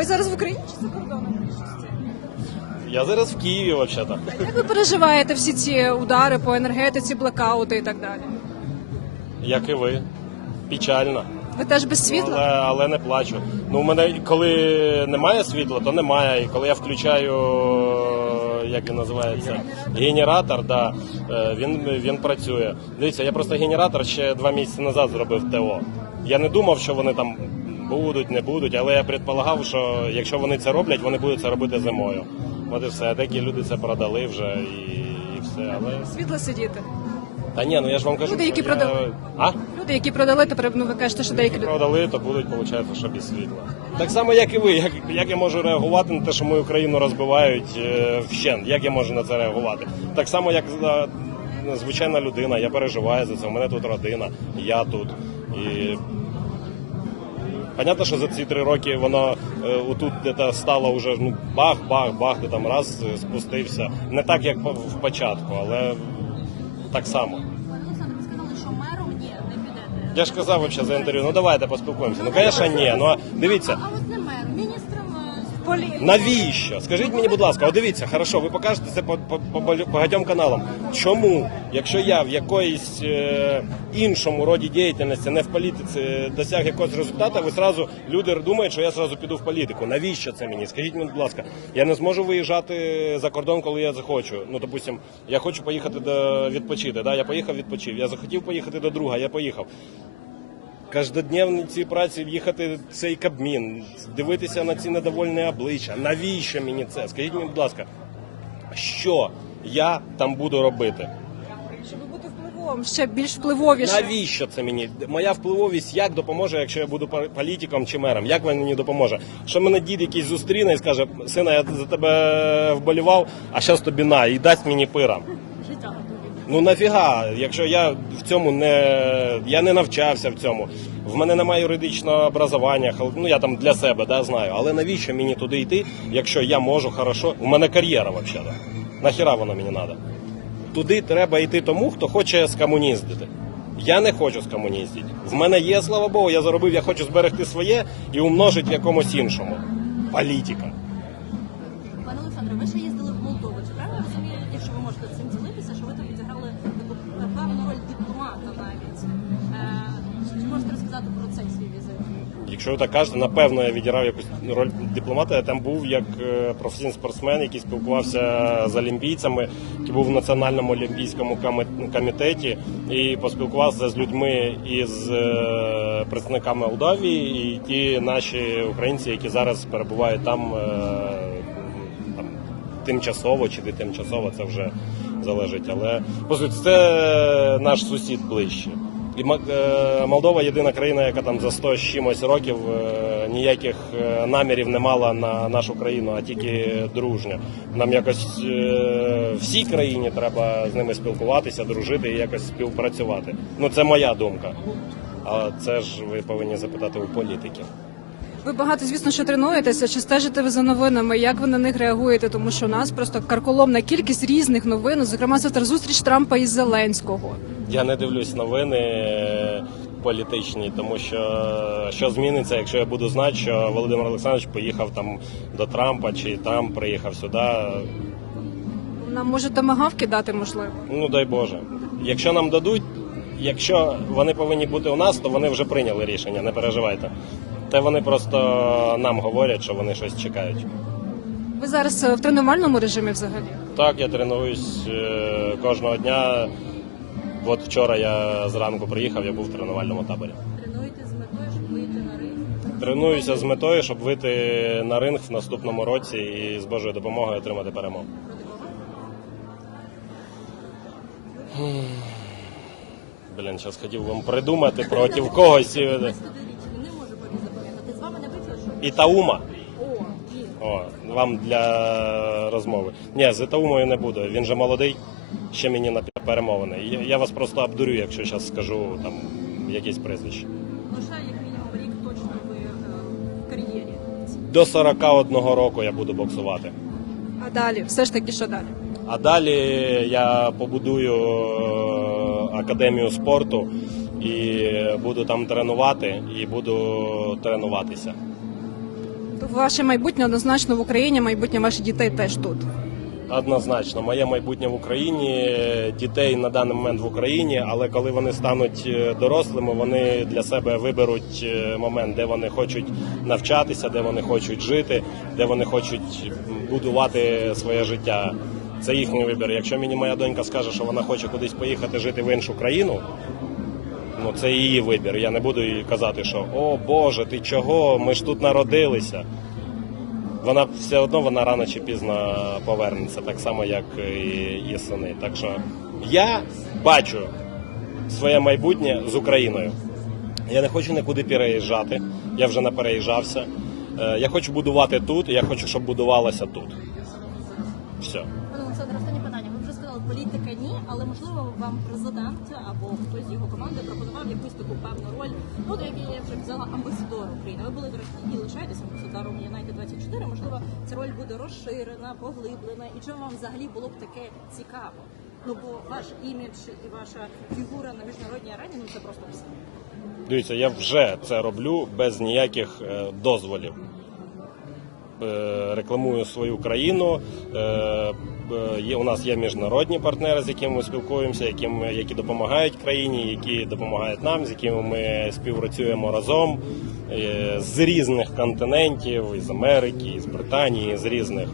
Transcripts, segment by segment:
Ви зараз в Україні чи за кордоном? Я зараз в Києві, взагалі. Як ви переживаєте всі ці удари по енергетиці, блекаути і так далі? Як і ви. Печально. Ви теж без світла? Але, але не плачу. Ну, у мене коли немає світла, то немає. І коли я включаю, як він називається, генератор, да, е, він, він працює. Дивіться, я просто генератор ще два місяці назад зробив ТО. Я не думав, що вони там будуть, не будуть, але я предполагав, що якщо вони це роблять, вони будуть це робити зимою. От і все. Деякі люди це продали вже і, і все. Але Світло сидіти. та ні, ну я ж вам кажу. Люди, які що я- продали. А? Люди, які продали, тепер ну ви кажете, що деякі люди. продали, то будуть, виходить, що без світла. Так само, як і ви. Як, як я можу реагувати на те, що мою країну розбивають е, вщент? Як я можу на це реагувати? Так само, як е, звичайна людина, я переживаю за це. У мене тут родина, я тут. І Понятно, що за ці три роки воно е, отут де стало вже ну бах, бах, бах, де там раз е, спустився. Не так, як в початку, але так само. Олександр, ви сказали, що мером ні, не підете. Я ж казав вообще за інтерв'ю, ну давайте поспілкуємося. Ну, звісно, ні. Ну а дивіться, навіщо? Скажіть мені, будь ласка, от дивіться, хорошо, ви покажете це по, по, по багатьом- каналам. Чому, якщо я в якоїсь е, іншому роді діяльності, не в політиці, досяг якогось результату, ви сразу люди думають, що я сразу піду в політику. Навіщо це мені? Скажіть мені, будь ласка, я не зможу виїжджати за кордон, коли я захочу. Ну, допустим, я хочу поїхати до відпочити. Да? Я поїхав, відпочив. Я захотів поїхати до друга, я поїхав. Каждодневні ці праці їхати в цей кабмін, дивитися на ці недовольні обличчя. Навіщо мені це? Скажіть мені, будь ласка, що я там буду робити? Щоб бути впливовим, ще більш впливовіше. Навіщо це мені? Моя впливовість як допоможе, якщо я буду політиком чи мером? Як мені допоможе? Що мене дід якийсь зустріне і скаже, сина, я за тебе вболівав, а зараз тобі на і дасть мені пира. Ну нафіга, якщо я в цьому не я не навчався в цьому. В мене немає юридичного образування, ну я там для себе да, знаю. Але навіщо мені туди йти, якщо я можу хорошо? У мене кар'єра взагалі. Нахіра вона мені треба? Туди треба йти тому, хто хоче скомуніздити. Я не хочу скомуніздити. В мене є, слава Богу, я заробив, я хочу зберегти своє і умножити в якомусь іншому. Політика. Пане Олександре, ви ще їздили Якщо ви так кажете, напевно, я відіграв якусь роль дипломата. Я там був як е, професійний спортсмен, який спілкувався з олімпійцями, який був в національному олімпійському комітеті і поспілкувався з людьми із е, представниками Молдавії і ті наші українці, які зараз перебувають е, там тимчасово чи не тимчасово, це вже залежить. Але по суті, це наш сусід ближче. І е, Молдова єдина країна, яка там за 100 з чимось років е, ніяких е, намірів не мала на нашу країну, а тільки дружня. Нам якось всій країні треба з ними спілкуватися, дружити і якось співпрацювати. Ну це моя думка. А це ж ви повинні запитати у політиків. Ви багато, звісно, що тренуєтеся. Чи стежите ви за новинами? Як ви на них реагуєте? Тому що у нас просто карколомна кількість різних новин. Зокрема, завтра зустріч Трампа із Зеленського. Я не дивлюсь новини е, політичні, тому що що зміниться, якщо я буду знати, що Володимир Олександрович поїхав там до Трампа, чи Трамп приїхав сюди. Нам може томагавки дати, можливо. Ну дай Боже. Якщо нам дадуть, якщо вони повинні бути у нас, то вони вже прийняли рішення, не переживайте. Те вони просто нам говорять, що вони щось чекають. Ви зараз е, в тренувальному режимі взагалі. Так, я тренуюсь е, кожного дня. От вчора я зранку приїхав, я був в тренувальному таборі. Тренуєте з метою, щоб вийти на ринок? Тренуюся з метою, щоб вийти на ринг в наступному році і з Божою допомогою отримати перемогу. Блін, зараз хотів вам придумати проти когось. і- 21-річний не побіг запам'ятати. З вами не вийшло? Ітаума. О. О, вам для розмови. Ні, з Ітаумою не буду. Він же молодий, ще мені на перемовини. Я, вас просто обдурю, якщо зараз скажу там якесь прізвище. Ну, ще як мінімум рік точно ви е, в кар'єрі. До 41 року я буду боксувати. А далі, все ж таки, що далі? А далі я побудую е, академію спорту і буду там тренувати і буду тренуватися. То ваше майбутнє однозначно в Україні, майбутнє ваших дітей теж тут. Однозначно, моє майбутнє в Україні, дітей на даний момент в Україні, але коли вони стануть е, дорослими, вони для себе виберуть е, момент, де вони хочуть навчатися, де вони хочуть жити, де вони хочуть будувати своє життя. Це їхній вибір. Якщо мені моя донька скаже, що вона хоче кудись поїхати жити в іншу країну, ну це її вибір. Я не буду їй казати, що о Боже, ти чого? Ми ж тут народилися вона все одно вона рано чи пізно повернеться, так само як і, і сини. Так що я бачу своє майбутнє з Україною. Я не хочу нікуди переїжджати. Я вже не переїжджався. Е, Я хочу будувати тут, і я хочу, щоб будувалося тут. Все. Але можливо вам президент або хтось з його команди пропонував якусь таку певну роль. Ну, от як я вже взяла амбасадор України. Ви були до речі, і лишаєтесь амбасадором United 24. Можливо, ця роль буде розширена, поглиблена. І чому вам взагалі було б таке цікаво? Ну бо ваш імідж і ваша фігура на міжнародній арені ну це просто все. Дивіться, я вже це роблю без ніяких е, дозволів. Е, Рекламую свою країну. Е, е, у нас є міжнародні партнери, з якими ми спілкуємося, які, які допомагають країні, які допомагають нам, з якими ми співпрацюємо разом з різних континентів, із Америки, із Британії, з різних.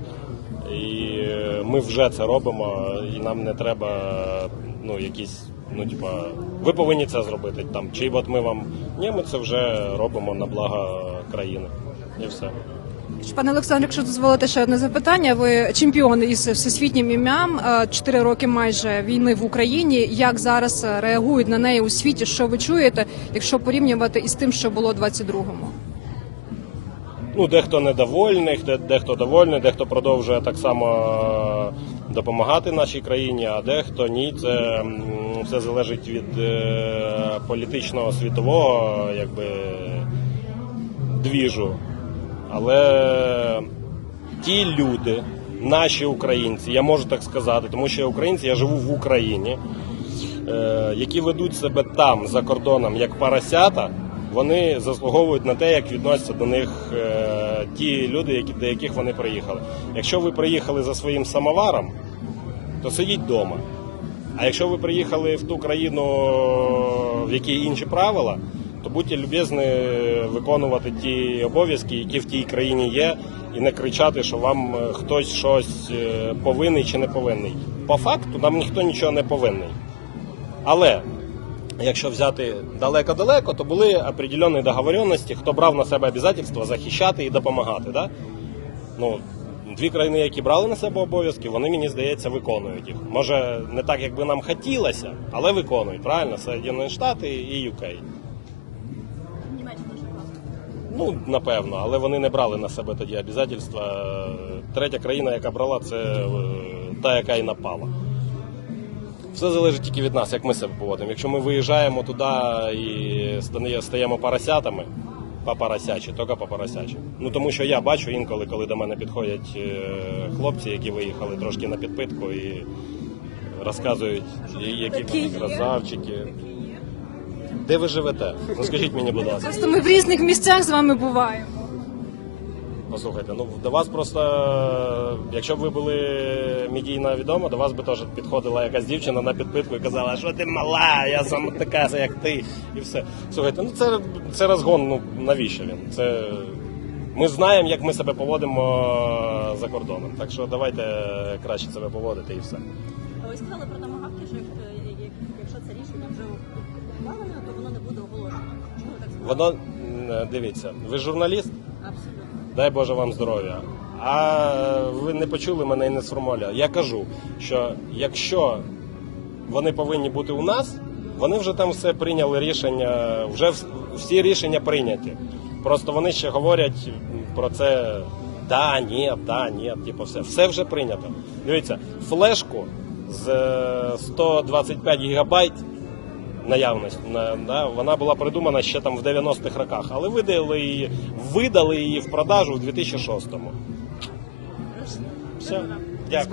І ми вже це робимо, і нам не треба ну, якісь, ну, типа, ви повинні це зробити там. Чи от ми вам. Ні, ми це вже робимо на благо країни. І все. Пане Олександр, якщо дозволите ще одне запитання, ви чемпіон із всесвітнім ім'ям, е, чотири роки майже війни в Україні. Як зараз е, реагують на неї у світі? Що ви чуєте, якщо порівнювати із тим, що було 22-му? Ну, дехто недовольний, дехто довольний, дехто продовжує так само е, допомагати нашій країні, а дехто ні. Це все залежить від політичного світового якби, двіжу. Але ті люди, наші українці, я можу так сказати, тому що я українці, я живу в Україні, е, які ведуть себе там за кордоном як поросята, вони заслуговують на те, як відносяться до них е, ті люди, які, до яких вони приїхали. Якщо ви приїхали за своїм самоваром, то сидіть вдома. А якщо ви приїхали в ту країну, в якій інші правила, то будьте любезні виконувати ті обов'язки, які в тій країні є, і не кричати, що вам е, хтось щось е, повинний чи не повинний. По факту нам ніхто нічого не повинний. Але якщо взяти далеко-далеко, то були определені договоренності, хто брав на себе обов'язки захищати і допомагати. Да? Ну, дві країни, які брали на себе обов'язки, вони, мені здається, виконують їх. Може, не так, як би нам хотілося, але виконують. Правильно? Сполучені Штати і UK. Ну, напевно, але вони не брали на себе тоді обов'язки. Третя країна, яка брала, це е, та, яка і напала. Все залежить тільки від нас, як ми себе поводимо. Якщо ми виїжджаємо туди і стаємо поросятами, по-поросячі, тільки по-поросячі. Ну тому що я бачу інколи, коли до мене підходять е, хлопці, які виїхали трошки на підпитку і розказують, які красавчики. Де ви живете? Скажіть мені, будь ласка. Просто ми в різних місцях з вами буваємо. Послухайте, ну до вас просто, якщо б ви були медійно відома, до вас би теж підходила якась дівчина на підпитку і казала, що ти мала, я сам така, як ти, і все. Слухайте, ну це, це розгон, ну навіщо він? Це ми знаємо, як ми себе поводимо за кордоном. Так що давайте краще себе поводити і все. А Ви сказали про Воно дивіться, ви журналіст? Абсолютно. Дай Боже вам здоров'я. А ви не почули мене і не сформулювали. Я кажу, що якщо вони повинні бути у нас, вони вже там все прийняли рішення, вже всі рішення прийняті. Просто вони ще говорять про це да, ні, да, ні, типу все. Все вже прийнято. Дивіться, флешку з е, 125 гігабайт наявність. Да, вона була придумана ще там в 90-х роках, але видали її, видали її в продажу в 2006-му. Все. Дякую.